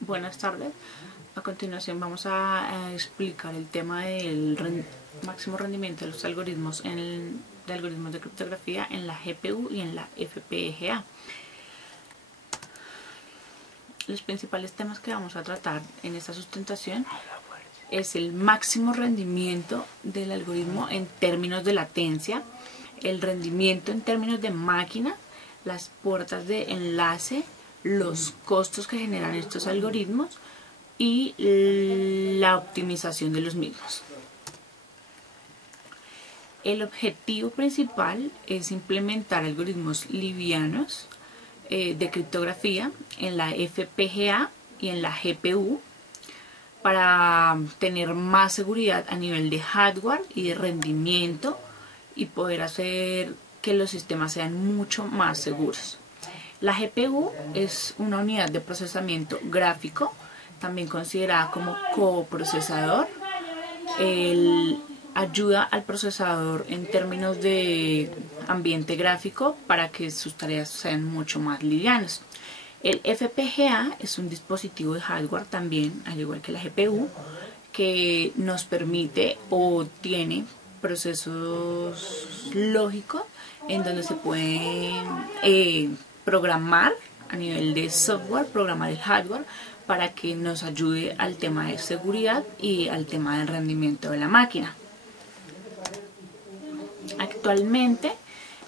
Buenas tardes. A continuación vamos a explicar el tema del máximo rendimiento de los algoritmos de algoritmos de criptografía en la GPU y en la FPGA. Los principales temas que vamos a tratar en esta sustentación es el máximo rendimiento del algoritmo en términos de latencia, el rendimiento en términos de máquina, las puertas de enlace, los costos que generan estos algoritmos y la optimización de los mismos. El objetivo principal es implementar algoritmos livianos de criptografía en la FPGA y en la GPU para tener más seguridad a nivel de hardware y de rendimiento y poder hacer que los sistemas sean mucho más seguros. La GPU es una unidad de procesamiento gráfico, también considerada como coprocesador. Ayuda al procesador en términos de ambiente gráfico para que sus tareas sean mucho más livianas. El FPGA es un dispositivo de hardware también, al igual que la GPU, que nos permite o tiene procesos lógicos en donde se pueden programar a nivel de software, programar el hardware para que nos ayude al tema de seguridad y al tema del rendimiento de la máquina. Actualmente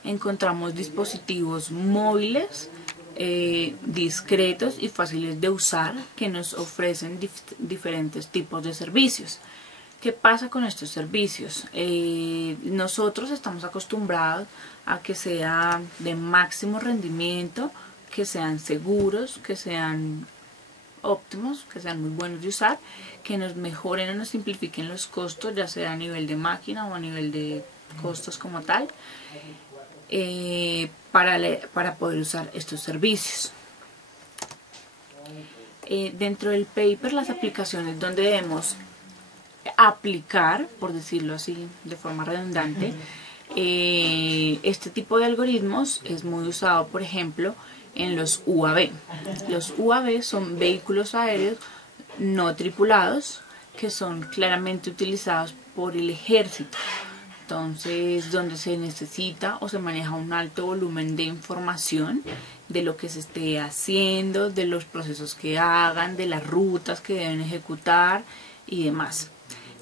encontramos dispositivos móviles discretos y fáciles de usar que nos ofrecen diferentes tipos de servicios. ¿Qué pasa con estos servicios? Nosotros estamos acostumbrados a que sea de máximo rendimiento, que sean seguros, que sean óptimos, que sean muy buenos de usar, que nos mejoren o nos simplifiquen los costos, ya sea a nivel de máquina o a nivel de costos como tal, para poder usar estos servicios. Dentro del paper, las aplicaciones donde debemos aplicar, por decirlo así de forma redundante, este tipo de algoritmos es muy usado, por ejemplo, en los UAV. Los UAV son vehículos aéreos no tripulados que son claramente utilizados por el ejército. Entonces, donde se necesita o se maneja un alto volumen de información de lo que se esté haciendo, de los procesos que hagan, de las rutas que deben ejecutar y demás.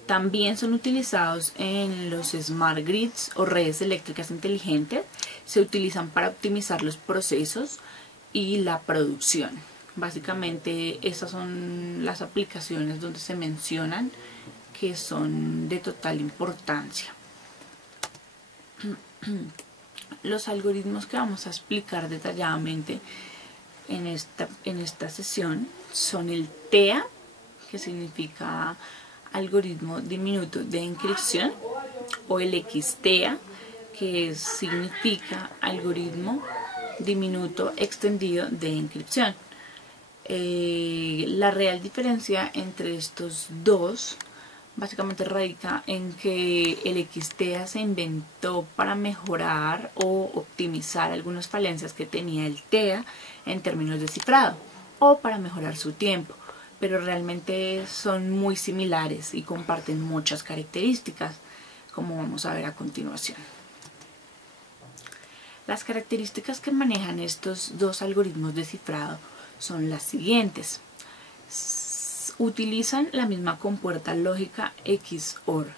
También son utilizados en los smart grids o redes eléctricas inteligentes. Se utilizan para optimizar los procesos y la producción. Básicamente esas son las aplicaciones donde se mencionan que son de total importancia. Los algoritmos que vamos a explicar detalladamente en esta sesión son el TEA, que significa algoritmo diminuto de encripción, o el XTEA, que significa algoritmo diminuto extendido de encripción. La real diferencia entre estos dos básicamente radica en que el XTEA se inventó para mejorar o optimizar algunas falencias que tenía el TEA en términos de cifrado o para mejorar su tiempo, pero realmente son muy similares y comparten muchas características, como vamos a ver a continuación. Las características que manejan estos dos algoritmos de cifrado son las siguientes. Utilizan la misma compuerta lógica XOR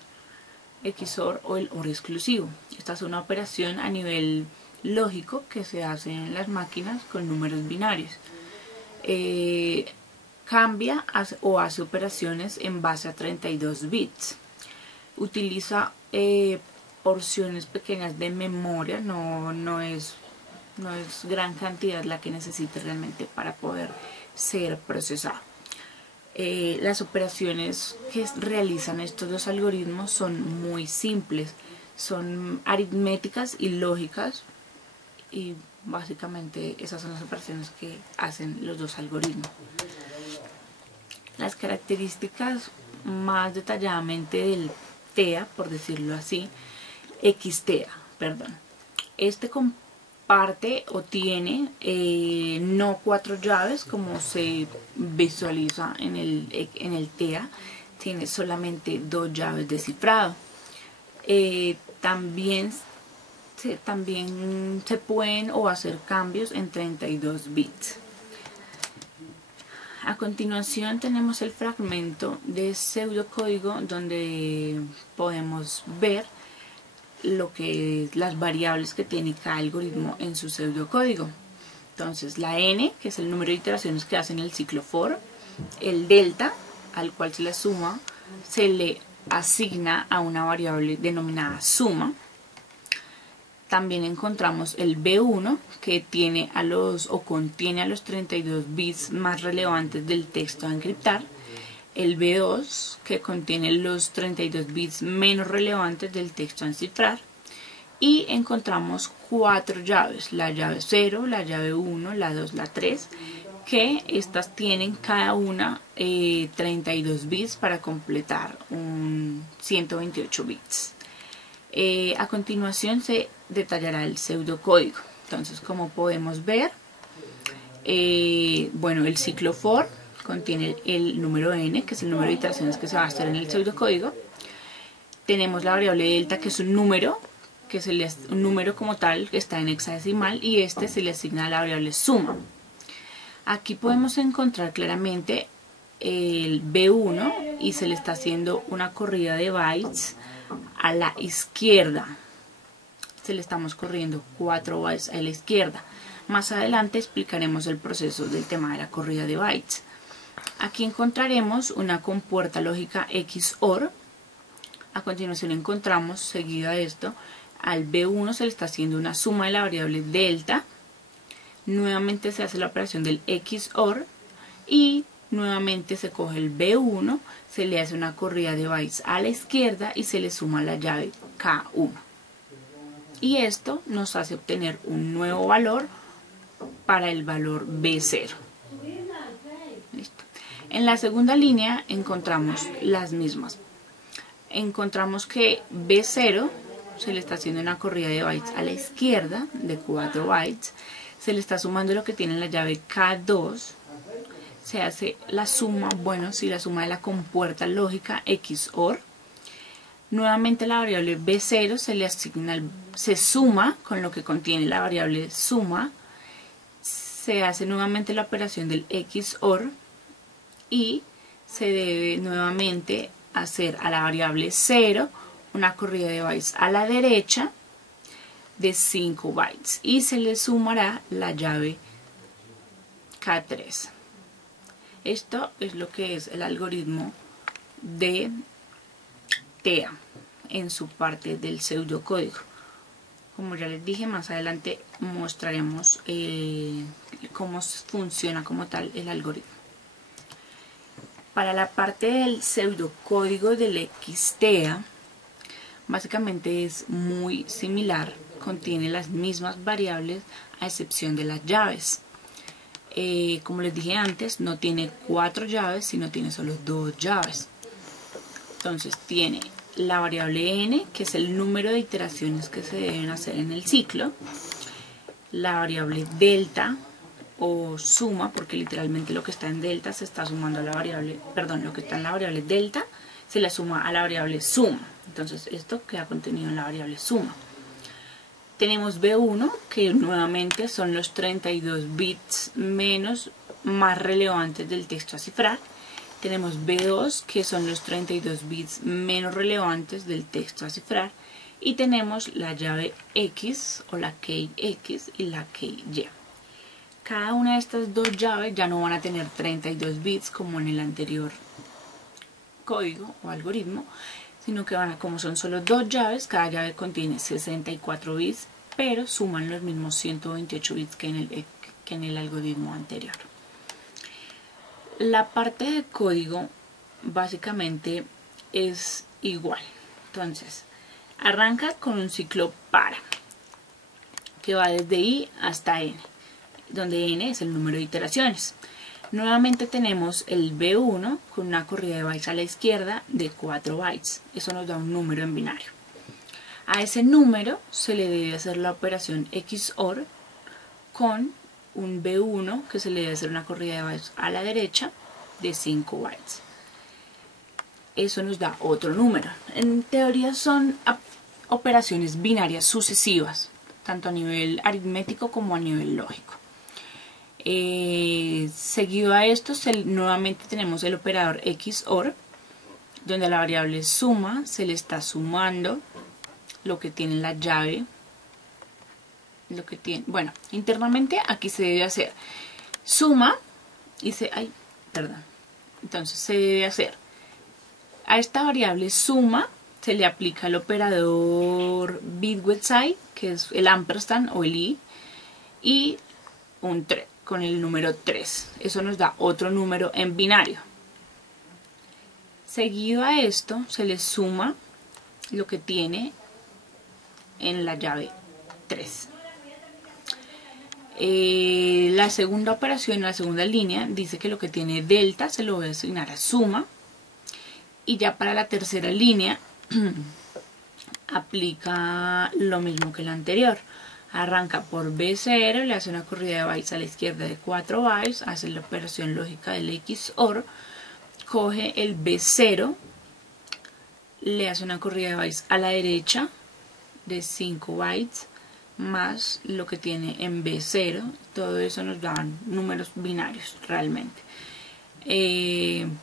o el OR exclusivo. Esta es una operación a nivel lógico que se hace en las máquinas con números binarios. Cambia o hace operaciones en base a 32 bits. Utiliza porciones pequeñas de memoria, no es gran cantidad la que necesite realmente para poder ser procesado. Las operaciones que realizan estos dos algoritmos son muy simples, son aritméticas y lógicas, y básicamente esas son las operaciones que hacen los dos algoritmos. Las características más detalladamente del TEA, por decirlo así, XTEA, perdón. Este parte o tiene no 4 llaves como se visualiza en el TEA, tiene solamente 2 llaves de cifrado. También se pueden hacer cambios en 32 bits. A continuación tenemos el fragmento de pseudocódigo donde podemos ver lo que es las variables que tiene cada algoritmo en su pseudocódigo. Entonces la n, que es el número de iteraciones que hace en el ciclo for, el delta, al cual se le suma, se le asigna a una variable denominada suma. También encontramos el B1, que tiene contiene a los 32 bits más relevantes del texto a encriptar. El B2, que contiene los 32 bits menos relevantes del texto a encifrar. Y encontramos 4 llaves, la llave 0, la llave 1, la 2, la 3, que estas tienen cada una 32 bits para completar un 128 bits. A continuación se detallará el pseudocódigo. Entonces, como podemos ver, bueno, el ciclo for contiene el número n, que es el número de iteraciones que se va a hacer en el pseudocódigo. Tenemos la variable delta, que es un número, un número como tal, que está en hexadecimal, y este se le asigna a la variable suma. Aquí podemos encontrar claramente el B1 y se le está haciendo una corrida de bytes a la izquierda. Se le estamos corriendo 4 bytes a la izquierda. Más adelante explicaremos el proceso del tema de la corrida de bytes. Aquí encontraremos una compuerta lógica XOR. A continuación encontramos, seguido a esto, al B1 se le está haciendo una suma de la variable delta. Nuevamente se hace la operación del XOR y nuevamente se coge el B1, se le hace una corrida de bytes a la izquierda y se le suma la llave K1. Y esto nos hace obtener un nuevo valor para el valor B0. Listo. En la segunda línea encontramos las mismas. Encontramos que B0 se le está haciendo una corrida de bytes a la izquierda de 4 bytes. Se le está sumando lo que tiene la llave K2. Se hace la suma, la suma de la compuerta lógica XOR. Nuevamente la variable B0 se le asigna, se suma con lo que contiene la variable suma. Se hace nuevamente la operación del XOR y se debe nuevamente hacer a la variable 0 una corrida de bytes a la derecha de 5 bytes y se le sumará la llave K3. Esto es lo que es el algoritmo de TEA en su parte del pseudocódigo. Como ya les dije, más adelante mostraremos cómo funciona como tal el algoritmo. Para la parte del pseudocódigo del XTEA, básicamente es muy similar, contiene las mismas variables a excepción de las llaves. Como les dije antes, no tiene 4 llaves, sino tiene solo 2 llaves. Entonces tiene la variable n, que es el número de iteraciones que se deben hacer en el ciclo, la variable delta o suma, porque literalmente lo que está en delta se está sumando a la variable, perdón, lo que está en la variable delta se le suma a la variable suma. Entonces esto queda contenido en la variable suma. Tenemos B1, que nuevamente son los 32 bits más relevantes del texto a cifrar. Tenemos B2, que son los 32 bits menos relevantes del texto a cifrar. Y tenemos la llave X o la KX y la KY. Cada una de estas dos llaves ya no van a tener 32 bits como en el anterior código o algoritmo, sino que como son solo 2 llaves, cada llave contiene 64 bits, pero suman los mismos 128 bits que en el algoritmo anterior. La parte de código básicamente es igual. Entonces, arranca con un ciclo para, que va desde i hasta n, donde n es el número de iteraciones. Nuevamente tenemos el B1 con una corrida de bytes a la izquierda de 4 bytes. Eso nos da un número en binario. A ese número se le debe hacer la operación XOR con un B1 que se le debe hacer una corrida de bytes a la derecha de 5 bytes. Eso nos da otro número. En teoría son operaciones binarias sucesivas, tanto a nivel aritmético como a nivel lógico. Seguido a esto, nuevamente tenemos el operador XOR, donde a la variable suma se le está sumando lo que tiene la llave. Bueno, internamente aquí se debe hacer suma y entonces se debe hacer a esta variable suma se le aplica el operador bitwidth, que es el ampersand o el i, y un 3 con el número 3. Eso nos da otro número en binario. Seguido a esto se le suma lo que tiene en la llave 3. La segunda operación, la segunda línea, dice que lo que tiene delta se lo voy a asignar a suma. Y ya para la tercera línea aplica lo mismo que la anterior. Arranca por B0, le hace una corrida de bytes a la izquierda de 4 bytes, hace la operación lógica del XOR, coge el B0, le hace una corrida de bytes a la derecha de 5 bytes, más lo que tiene en B0. Todo eso nos dan números binarios realmente.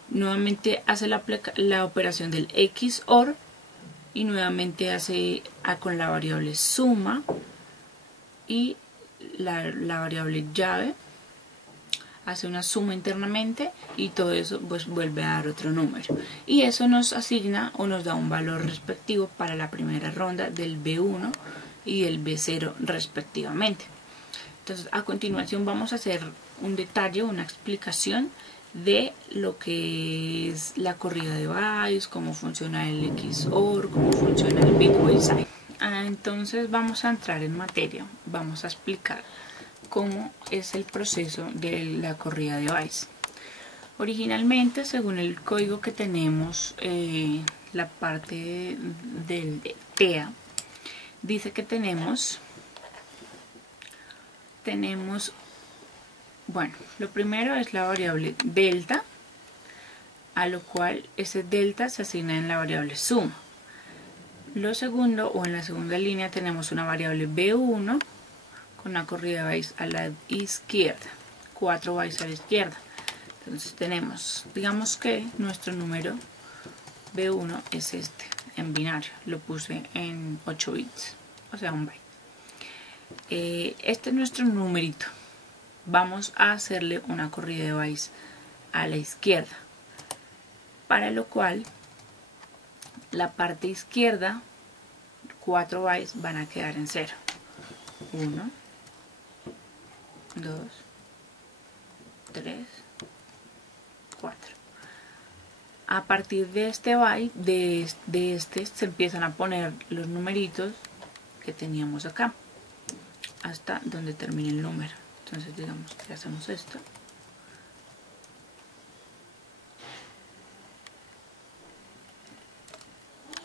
Nuevamente hace la operación del XOR y nuevamente hace con la variable suma y la variable llave, hace una suma internamente y todo eso pues vuelve a dar otro número, y eso nos asigna o nos da un valor respectivo para la primera ronda del B1 y del B0 respectivamente. Entonces a continuación vamos a hacer un detalle, una explicación de lo que es la corrida de bytes, cómo funciona el XOR, cómo funciona el bitwidth. Entonces vamos a entrar en materia, vamos a explicar cómo es el proceso de la corrida de bytes. Originalmente, según el código que tenemos, la parte del TEA dice que tenemos, bueno, lo primero es la variable delta, a lo cual ese delta se asigna en la variable suma. Lo segundo, o en la segunda línea, tenemos una variable B1 con una corrida de bytes a la izquierda, 4 bytes a la izquierda. Entonces tenemos, digamos que nuestro número B1 es este, en binario, lo puse en 8 bits, o sea, un byte. Este es nuestro numerito. Vamos a hacerle una corrida de bytes a la izquierda, para lo cual la parte izquierda, 4 bytes van a quedar en 0. 1, 2, 3, 4. A partir de este byte, de este se empiezan a poner los numeritos que teníamos acá, hasta donde termine el número. Entonces digamos que hacemos esto.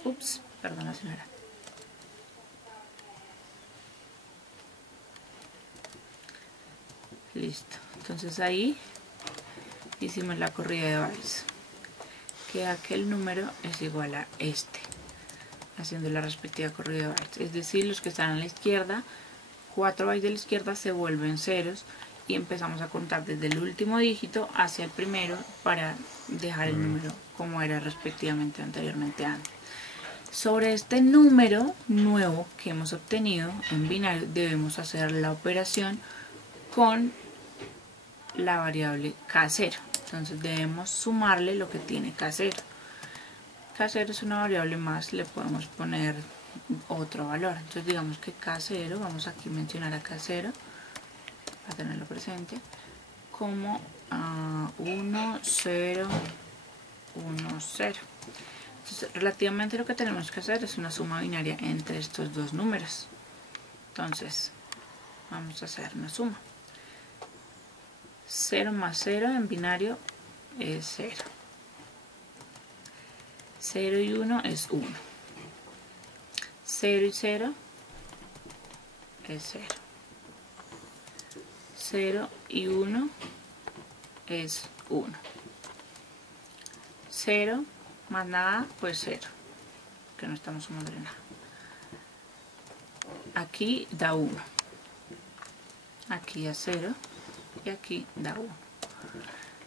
Ups, perdón la señora. Listo. Entonces ahí hicimos la corrida de bytes. Que aquel número es igual a este, haciendo la respectiva corrida de bytes. Es decir, los que están a la izquierda, 4 bytes de la izquierda se vuelven ceros y empezamos a contar desde el último dígito hacia el primero para dejar el número como era respectivamente anteriormente antes. Sobre este número nuevo que hemos obtenido en binario debemos hacer la operación con la variable K0. Entonces debemos sumarle lo que tiene K0. K0 es una variable más, le podemos poner otro valor. Entonces digamos que K0, vamos aquí a mencionar a K0 para tenerlo presente como 1, 0, 1, 0. Entonces, relativamente lo que tenemos que hacer es una suma binaria entre estos dos números. Entonces vamos a hacer una suma. 0 más 0 en binario es 0. 0 y 1 es 1. 0 y 0 es 0. 0 y 1 es 1. 0 más nada, pues 0, que no estamos sumando nada. Aquí da 1, aquí da 0 y aquí da 1.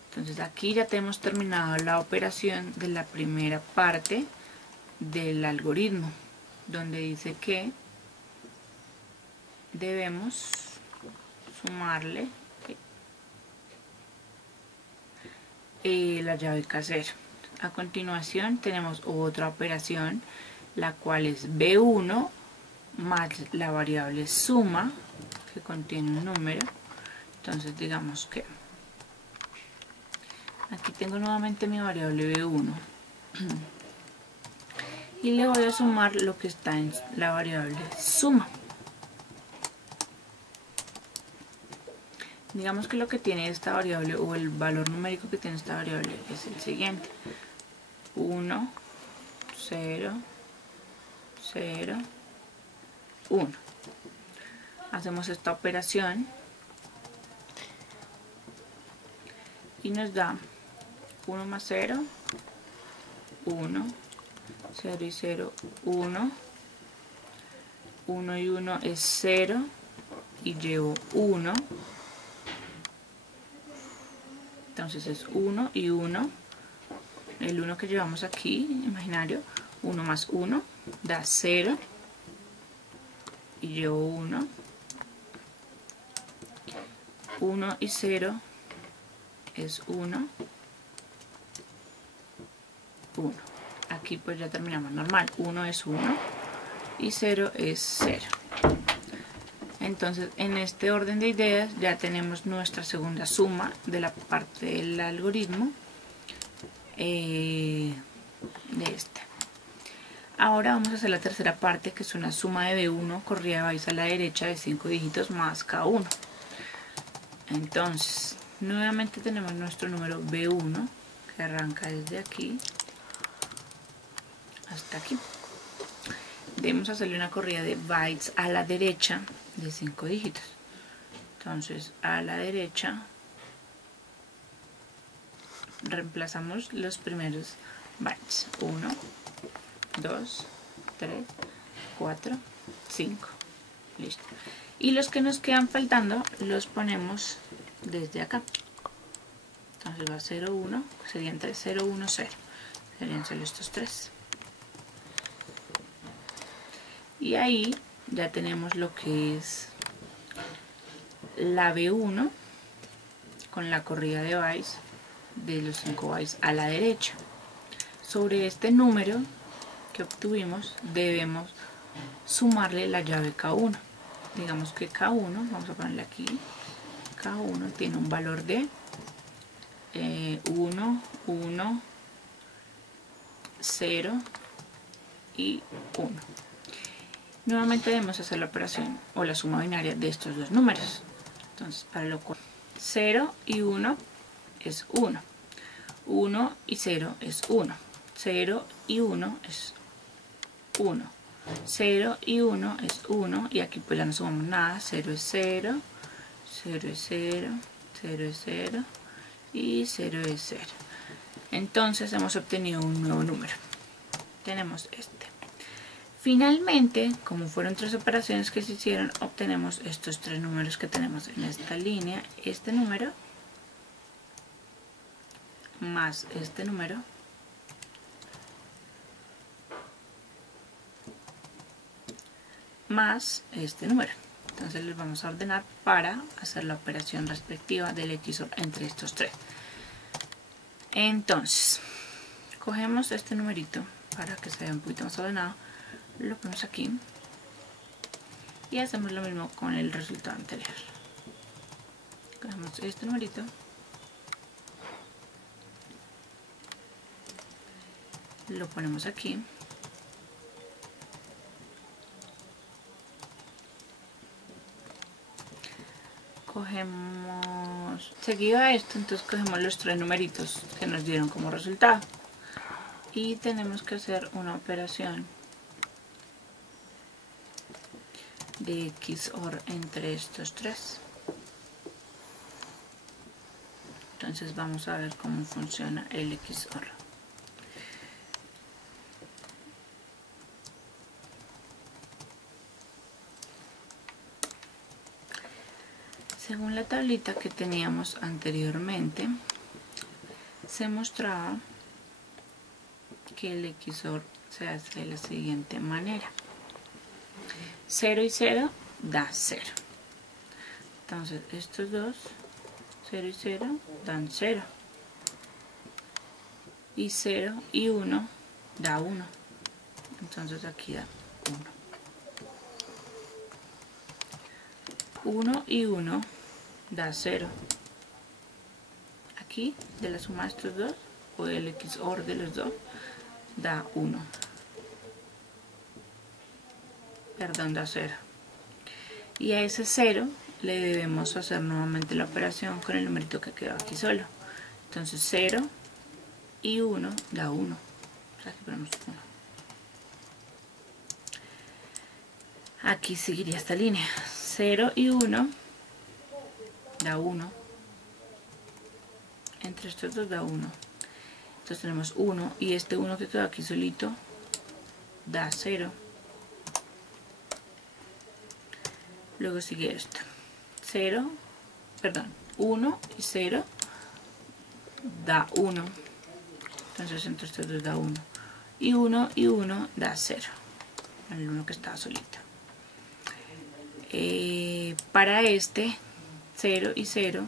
Entonces aquí ya tenemos terminado la operación de la primera parte del algoritmo, donde dice que debemos sumarle la llave K0. A continuación tenemos otra operación, la cual es B1 más la variable suma, que contiene un número. Entonces digamos que aquí tengo nuevamente mi variable B1 y le voy a sumar lo que está en la variable suma. Digamos que lo que tiene esta variable, o el valor numérico que tiene esta variable, es el siguiente: 1, 0, 0, 1. Hacemos esta operación y nos da 1 más 0, 1, 0 y 0, 1, 1 y 1 es 0 y llevo 1, entonces es 1 y 1, el 1 que llevamos aquí, imaginario, 1 más 1 da 0 y llevo 1, 1 y 0 es 1, 1. Aquí pues ya terminamos normal, 1 es 1 y 0 es 0. Entonces en este orden de ideas ya tenemos nuestra segunda suma de la parte del algoritmo de este. Ahora vamos a hacer la tercera parte, que es una suma de B1 corrida de Bayes a la derecha de 5 dígitos más K1. Entonces nuevamente tenemos nuestro número B1 que arranca desde aquí hasta aquí. Debemos hacerle una corrida de bytes a la derecha de 5 dígitos. Entonces a la derecha reemplazamos los primeros bytes: 1, 2, 3, 4, 5. Listo. Y los que nos quedan faltando los ponemos desde acá. Entonces va 0, 1, serían 3, 0, 1, 0. Serían solo estos 3. Y ahí ya tenemos lo que es la B1 con la corrida de bytes de los 5 bytes a la derecha. Sobre este número que obtuvimos debemos sumarle la llave K1. Digamos que K1, vamos a ponerle aquí, K1 tiene un valor de 1, 1, 0 y 1. Nuevamente debemos hacer la operación o la suma binaria de estos dos números. Entonces, para lo cual 0 y 1 es 1, 1 y 0 es 1, 0 y 1 es 1, 0 y 1 es 1, y aquí pues ya no sumamos nada. 0 es 0, 0 es 0, 0 es 0 y 0 es 0. Entonces hemos obtenido un nuevo número. Tenemos este. Finalmente, como fueron 3 operaciones que se hicieron, obtenemos estos 3 números que tenemos en esta línea: este número más este número más este número. Entonces los vamos a ordenar para hacer la operación respectiva del XOR entre estos 3. Entonces cogemos este numerito para que se vea un poquito más ordenado, lo ponemos aquí y hacemos lo mismo con el resultado anterior. Cogemos este numerito, lo ponemos aquí, cogemos, seguido a esto, entonces cogemos los 3 numeritos que nos dieron como resultado y tenemos que hacer una operación de XOR entre estos 3. Entonces vamos a ver cómo funciona el XOR. Según la tablita que teníamos anteriormente, se mostraba que el XOR se hace de la siguiente manera. 0 y 0 da 0. Entonces estos dos, 0 y 0, dan 0. Y 0 y 1 da 1. Entonces aquí da 1. 1 y 1 da 0. Aquí, de la suma de estos dos, o del XOR de los dos, da 1. Perdón, da 0. Y a ese 0 le debemos hacer nuevamente la operación con el numerito que quedó aquí solo. Entonces 0 y 1 da 1. O sea, aquí ponemos 1. Aquí seguiría esta línea. 0 y 1 da 1. Entre estos dos da 1. Entonces tenemos 1 y este 1 que quedó aquí solito da 0. Luego sigue esto. 1 y 0 da 1. Entonces entre estos dos da 1. Y 1 y 1 da 0. El 1 que estaba solito. Para este 0 y 0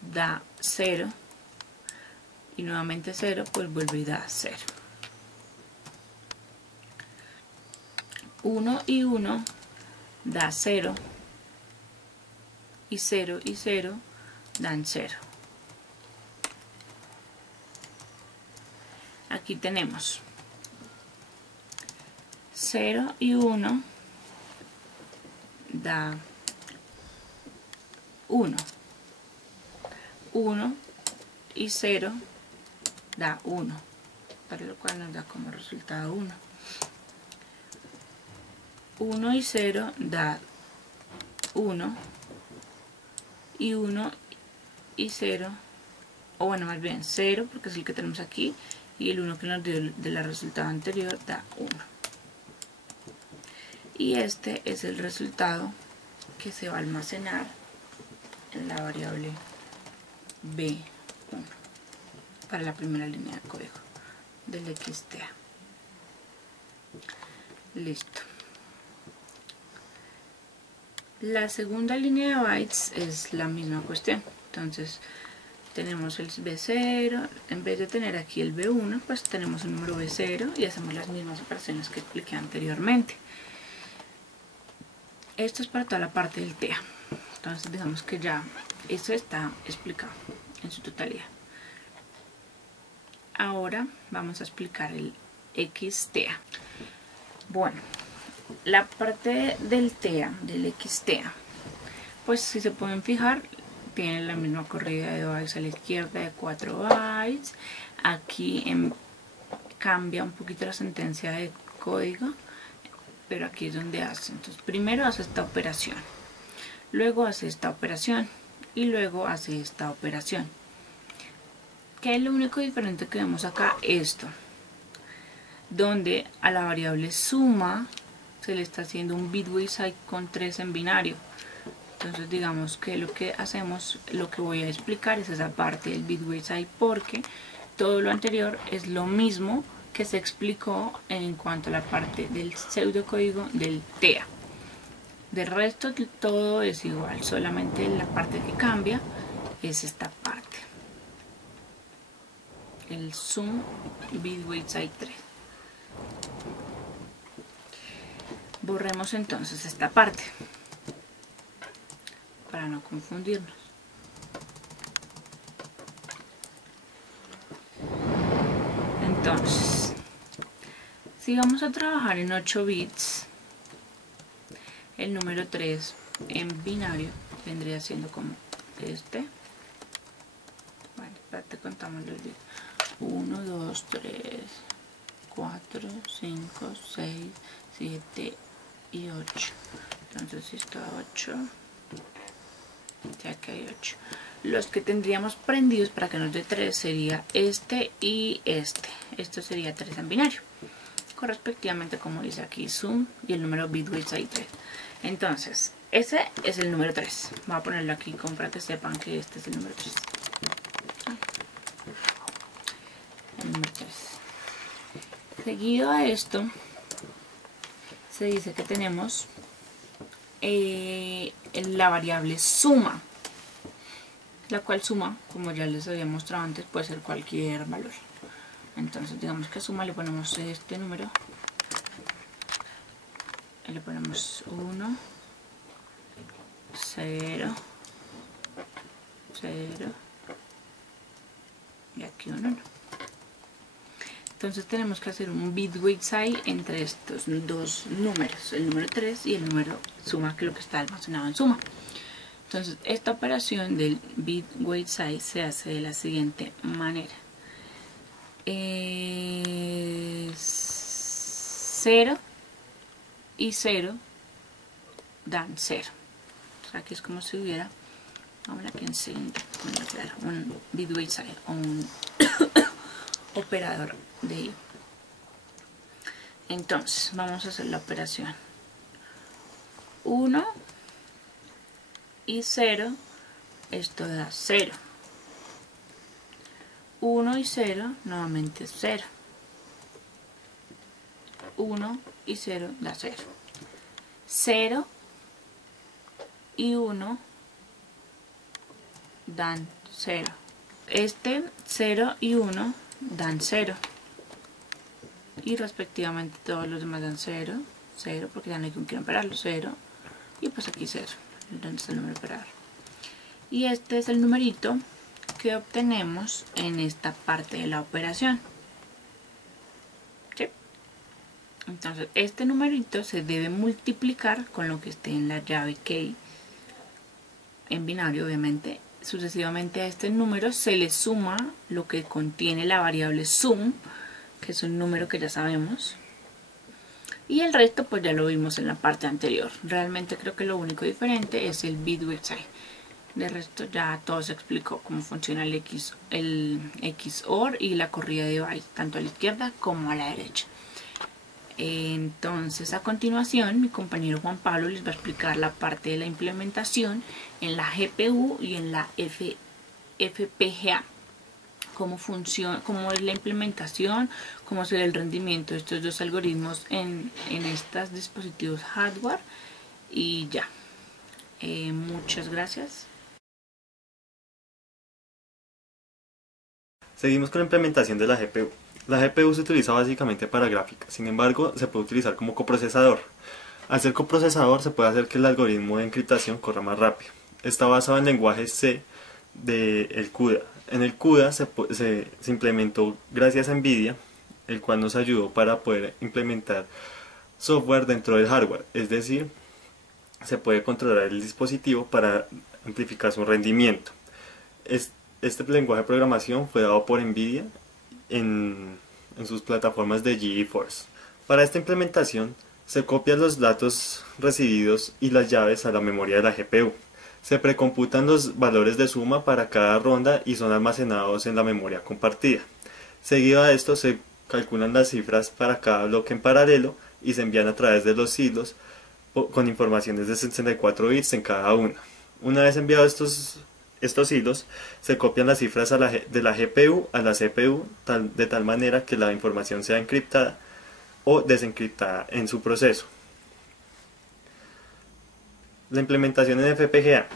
da 0. Y nuevamente 0, pues vuelve y da 0. 1 y 1 da 0. Y 0 y 0 dan 0. Aquí tenemos 0 y 1 da 1. 1 y 0 da 1, para lo cual nos da como resultado 1. 1 y 0 da 1. Y 1 y 0, o bueno, más bien 0, porque es el que tenemos aquí, y el 1 que nos dio de la resultado anterior da 1. Y este es el resultado que se va a almacenar en la variable B1 para la primera línea de código del XTA. Listo. La segunda línea de bytes es la misma cuestión. Entonces tenemos el B0, en vez de tener aquí el B1, pues tenemos el número B0 y hacemos las mismas operaciones que expliqué anteriormente. Esto es para toda la parte del TEA. Entonces digamos que ya esto está explicado en su totalidad. Ahora vamos a explicar el XTA. Bueno, la parte del TEA, del XTA, pues si se pueden fijar, tiene la misma corrida de bytes a la izquierda de 4 bytes. Aquí cambia un poquito la sentencia de código, pero aquí es donde hace. Entonces primero hace esta operación, luego hace esta operación y luego hace esta operación. ¿Qué es lo único diferente que vemos acá? Esto, donde a la variable suma se le está haciendo un bitwise cycle con 3 en binario. Entonces digamos que lo que hacemos, lo que voy a explicar es esa parte del bitwise cycle, porque todo lo anterior es lo mismo que se explicó en cuanto a la parte del pseudocódigo del TEA. Del resto todo es igual, solamente la parte que cambia es esta parte, el sum bitwise cycle 3. Borremos entonces esta parte para no confundirnos. Entonces, si vamos a trabajar en 8 bits, el número 3 en binario vendría siendo como este. Bueno, espérate, contamos los bits. 1, 2, 3, 4, 5, 6, 7 y 8. Entonces si está 8, ya que hay 8. Los que tendríamos prendidos para que nos dé 3 sería este y este. Esto sería 3 en binario, correspectivamente como dice aquí sum y el número bitwidth hay 3. Entonces, ese es el número 3. Voy a ponerlo aquí como para que sepan que este es el número 3. El número 3. Seguido a esto, se dice que tenemos la variable suma, la cual suma, como ya les había mostrado antes, puede ser cualquier valor. Entonces digamos que a suma le ponemos este número, y le ponemos 1, 0, 0 y aquí un 1. Entonces tenemos que hacer un bitwidth entre estos dos números, el número 3 y el número suma, que es lo que está almacenado en suma. Entonces esta operación del bitwidth se hace de la siguiente manera. 0 y 0 dan 0. O sea, aquí es como si hubiera, vamos aquí en siguiente, un bitwidth o un operador de I. Entonces vamos a hacer la operación 1 y 0, esto da 0. 1 y 0 nuevamente 0. 1 y 0 da 0. 0 y 1 dan 0. Este 0 y 1 dan 0. Y respectivamente todos los demás dan 0, 0, porque ya no hay con quién operarlo, 0. Y pues aquí 0, entonces el número operador. Y este es el numerito que obtenemos en esta parte de la operación. ¿Sí? Entonces este numerito se debe multiplicar con lo que esté en la llave key, en binario obviamente. Sucesivamente a este número se le suma lo que contiene la variable sum, que es un número que ya sabemos, y el resto pues ya lo vimos en la parte anterior. Realmente creo que lo único diferente es el bitwidth. De resto ya todo se explicó cómo funciona el XOR y la corrida de bytes, tanto a la izquierda como a la derecha. Entonces a continuación mi compañero Juan Pablo les va a explicar la parte de la implementación en la GPU y en la FPGA. Cómo funciona, cómo es la implementación, cómo será el rendimiento de estos dos algoritmos en estos dispositivos hardware. Y ya, muchas gracias. Seguimos con la implementación de la GPU. La GPU se utiliza básicamente para gráfica, sin embargo se puede utilizar como coprocesador. Al ser coprocesador se puede hacer que el algoritmo de encriptación corra más rápido. Está basado en el lenguaje C del CUDA. En el CUDA se implementó gracias a NVIDIA, el cual nos ayudó para poder implementar software dentro del hardware, es decir, se puede controlar el dispositivo para amplificar su rendimiento. Este lenguaje de programación fue dado por NVIDIA en sus plataformas de GeForce. Para esta implementación se copian los datos recibidos y las llaves a la memoria de la GPU. Se precomputan los valores de suma para cada ronda y son almacenados en la memoria compartida. Seguido a esto se calculan las cifras para cada bloque en paralelo y se envían a través de los hilos con informaciones de 64 bits en cada uno. Una vez enviados estos hilos, se copian las cifras de la GPU a la CPU de tal manera que la información sea encriptada o desencriptada en su proceso. La implementación en FPGA.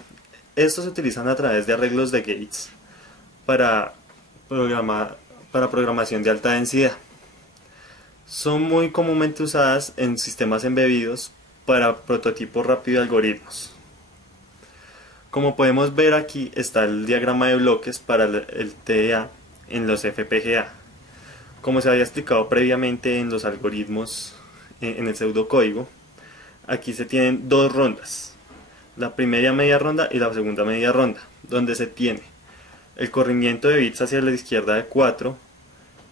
Estos se utilizan a través de arreglos de gates para programación de alta densidad. Son muy comúnmente usadas en sistemas embebidos para prototipos rápidos de algoritmos. Como podemos ver aquí está el diagrama de bloques para el TDA en los FPGA. Como se había explicado previamente en los algoritmos en el pseudocódigo, aquí se tienen dos rondas. La primera media ronda y la segunda media ronda, donde se tiene el corrimiento de bits hacia la izquierda de 4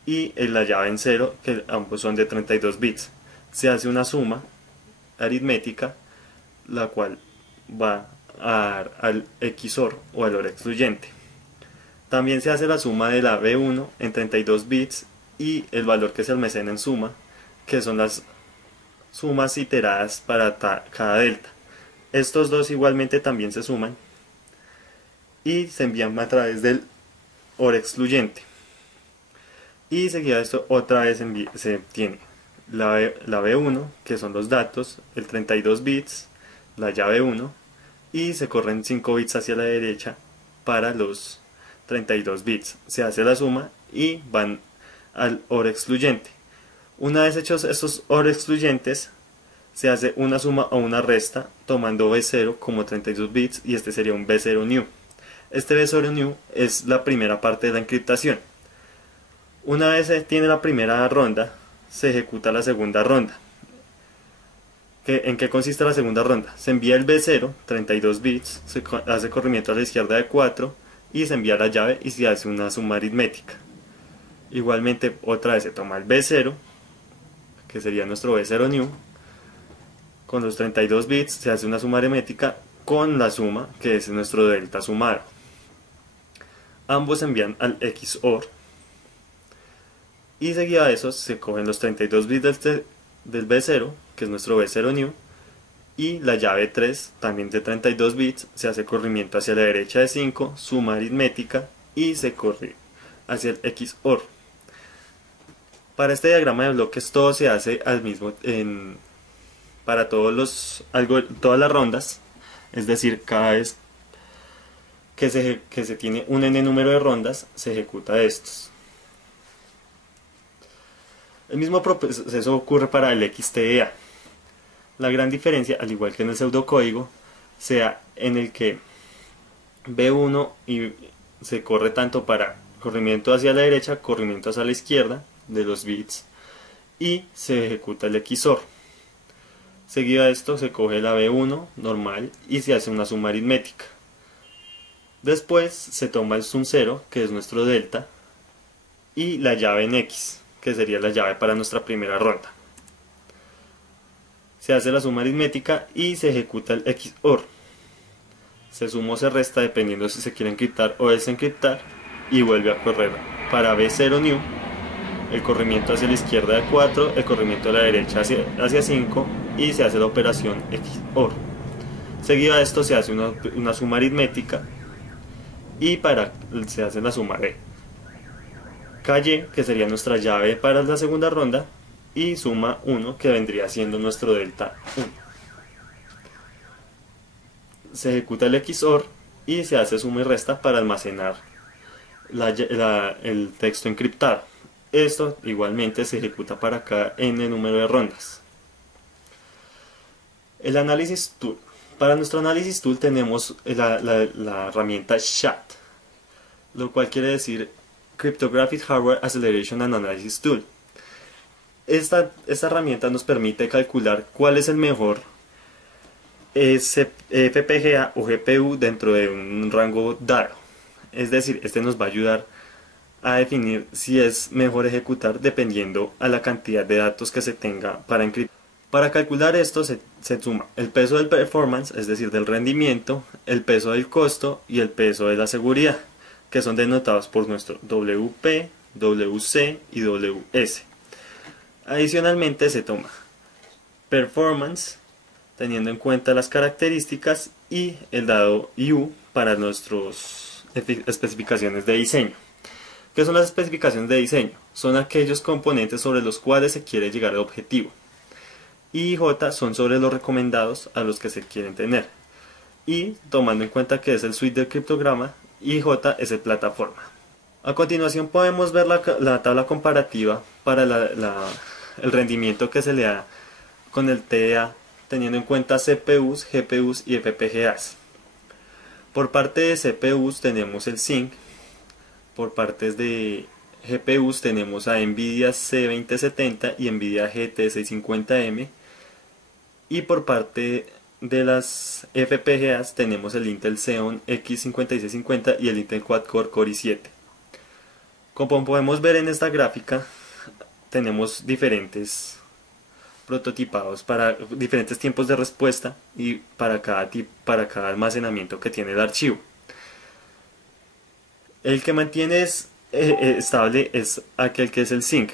y la llave en 0, que ambos son de 32 bits. Se hace una suma aritmética, la cual va al XOR o al OR excluyente. También se hace la suma de la B1 en 32 bits y el valor que se almacena en suma, que son las sumas iteradas para cada delta. Estos dos igualmente también se suman y se envían a través del OR excluyente. Y seguida de esto otra vez se tiene la B1, que son los datos, el 32 bits, la llave 1, y se corren 5 bits hacia la derecha para los 32 bits. Se hace la suma y van al OR excluyente. Una vez hechos estos OR excluyentes, se hace una suma o una resta tomando B0 como 32 bits y este sería un B0 new. Este B0 new es la primera parte de la encriptación. Una vez se tiene la primera ronda, se ejecuta la segunda ronda. ¿En qué consiste la segunda ronda? Se envía el B0, 32 bits, se hace corrimiento a la izquierda de 4 y se envía la llave y se hace una suma aritmética. Igualmente otra vez se toma el B0, que sería nuestro B0 new, con los 32 bits se hace una suma aritmética con la suma, que es nuestro delta sumado. Ambos se envían al XOR y seguida de eso se cogen los 32 bits del B0, que es nuestro B0 new, y la llave 3, también de 32 bits, se hace corrimiento hacia la derecha de 5, suma aritmética y se corre hacia el XOR. Para este diagrama de bloques todo se hace al mismo para todas las rondas, es decir, cada vez que se tiene un n número de rondas se ejecuta estos. El mismo proceso ocurre para el XTEA. La gran diferencia, al igual que en el pseudocódigo, sea en el que B1 se corre tanto para corrimiento hacia la derecha, corrimiento hacia la izquierda de los bits, y se ejecuta el XOR. Seguido de esto se coge la B1 normal y se hace una suma aritmética. Después se toma el sum 0, que es nuestro delta, y la llave en X, que sería la llave para nuestra primera ronda. Se hace la suma aritmética y se ejecuta el XOR. Se suma o se resta dependiendo si se quiere encriptar o desencriptar y vuelve a correr para B0 new, el corrimiento hacia la izquierda de 4, el corrimiento a la derecha hacia 5 y se hace la operación XOR. Seguido de esto se hace una suma aritmética y se hace la suma de KY, que sería nuestra llave para la segunda ronda, y suma 1, que vendría siendo nuestro delta 1. Se ejecuta el XOR y se hace suma y resta para almacenar el texto encriptado. Esto igualmente se ejecuta para cada n número de rondas. El análisis tool. Para nuestro análisis tool tenemos la herramienta SHAT, lo cual quiere decir Cryptographic Hardware Acceleration and Analysis Tool. Esta herramienta nos permite calcular cuál es el mejor FPGA o GPU dentro de un rango dado. Es decir, este nos va a ayudar a definir si es mejor ejecutar dependiendo a la cantidad de datos que se tenga para encriptar. Para calcular esto se suma el peso del performance, es decir, del rendimiento, el peso del costo y el peso de la seguridad, que son denotados por nuestro WP, WC y WS. Adicionalmente se toma performance, teniendo en cuenta las características, y el dado U para nuestras especificaciones de diseño. ¿Qué son las especificaciones de diseño? Son aquellos componentes sobre los cuales se quiere llegar al objetivo. Y J son sobre los recomendados a los que se quieren tener. Y tomando en cuenta que es el suite del criptograma, y J es el plataforma. A continuación podemos ver la tabla comparativa para el rendimiento que se le da con el TDA, teniendo en cuenta CPUs, GPUs y FPGAs. Por parte de CPUs tenemos el Zinc, por partes de GPUs tenemos a Nvidia C2070 y Nvidia GT650M, y por parte de las FPGAs tenemos el Intel Xeon X5650 y el Intel Quad-Core Core i7. Como podemos ver en esta gráfica, tenemos diferentes prototipados para diferentes tiempos de respuesta y para cada almacenamiento que tiene el archivo. El que mantiene estable es aquel que es el sync.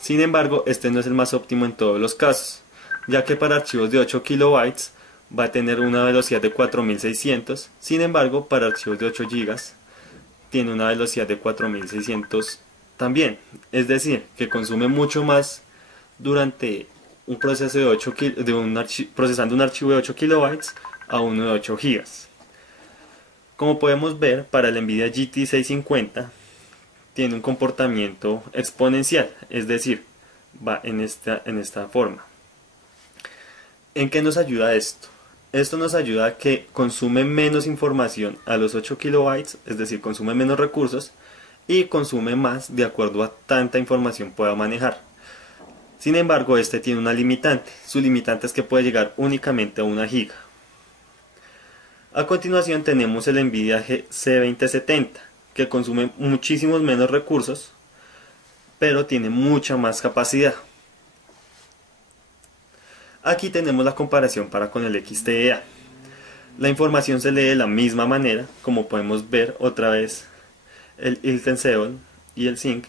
Sin embargo, este no es el más óptimo en todos los casos, ya que para archivos de 8 kilobytes va a tener una velocidad de 4600, sin embargo, para archivos de 8 GB tiene una velocidad de 4600 también, es decir, que consume mucho más durante un proceso de procesando un archivo de 8 kilobytes a uno de 8 GB. Como podemos ver, para el NVIDIA GT 650 tiene un comportamiento exponencial, es decir, va en esta forma. ¿En qué nos ayuda esto? Esto nos ayuda a que consume menos información a los 8 kilobytes, es decir, consume menos recursos y consume más de acuerdo a tanta información pueda manejar. Sin embargo, este tiene una limitante. Su limitante es que puede llegar únicamente a 1 giga. A continuación tenemos el NVIDIA C2070, que consume muchísimos menos recursos, pero tiene mucha más capacidad. Aquí tenemos la comparación con el XTEA. La información se lee de la misma manera, como podemos ver otra vez. El Iltenseol y el Sync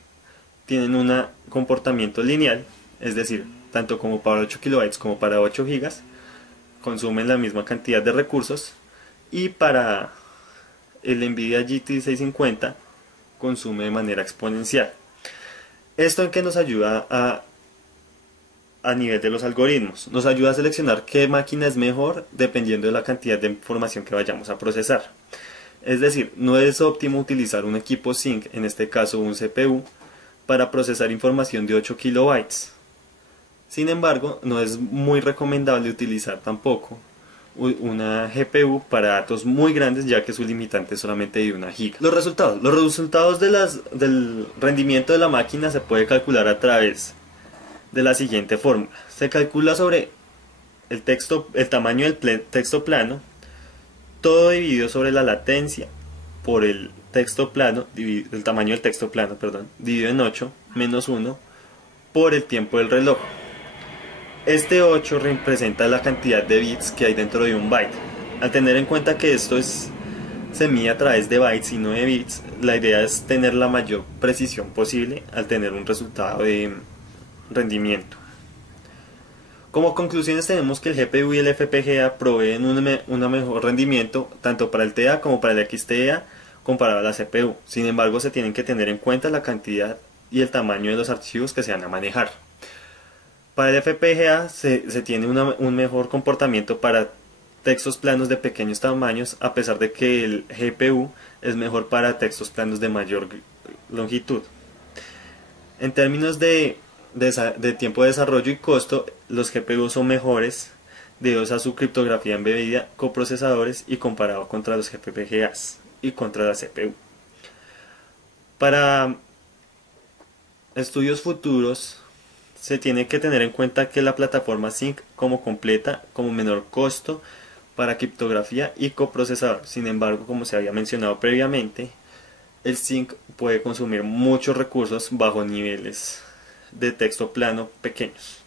tienen un comportamiento lineal, es decir, tanto como para 8 kilobytes como para 8 GB consumen la misma cantidad de recursos, y para el NVIDIA GT 650 consume de manera exponencial. ¿Esto en qué nos ayuda a nivel de los algoritmos? Nos ayuda a seleccionar qué máquina es mejor dependiendo de la cantidad de información que vayamos a procesar. Es decir, no es óptimo utilizar un equipo Sync, en este caso un CPU, para procesar información de 8 kilobytes. Sin embargo, no es muy recomendable utilizar tampoco una GPU para datos muy grandes, ya que su limitante es solamente de 1 giga. Los resultados del rendimiento de la máquina se puede calcular a través de la siguiente fórmula. Se calcula sobre el tamaño del texto plano, todo dividido sobre la latencia por el tamaño del texto plano, dividido en 8 menos 1 por el tiempo del reloj. Este 8 representa la cantidad de bits que hay dentro de un byte. Al tener en cuenta que esto se mide a través de bytes y no de bits, la idea es tener la mayor precisión posible al tener un resultado de rendimiento. Como conclusiones tenemos que el GPU y el FPGA proveen un mejor rendimiento tanto para el TEA como para el XTEA comparado a la CPU. Sin embargo, se tienen que tener en cuenta la cantidad y el tamaño de los archivos que se van a manejar. Para el FPGA se tiene un mejor comportamiento para textos planos de pequeños tamaños, a pesar de que el GPU es mejor para textos planos de mayor longitud. En términos de tiempo de desarrollo y costo, los GPU son mejores debido a su criptografía embebida, coprocesadores y comparado contra los FPGAs y contra la CPU. Para estudios futuros se tiene que tener en cuenta que la plataforma Sync como completa como menor costo para criptografía y coprocesador. Sin embargo, como se había mencionado previamente, el Sync puede consumir muchos recursos bajo niveles de texto plano pequeños.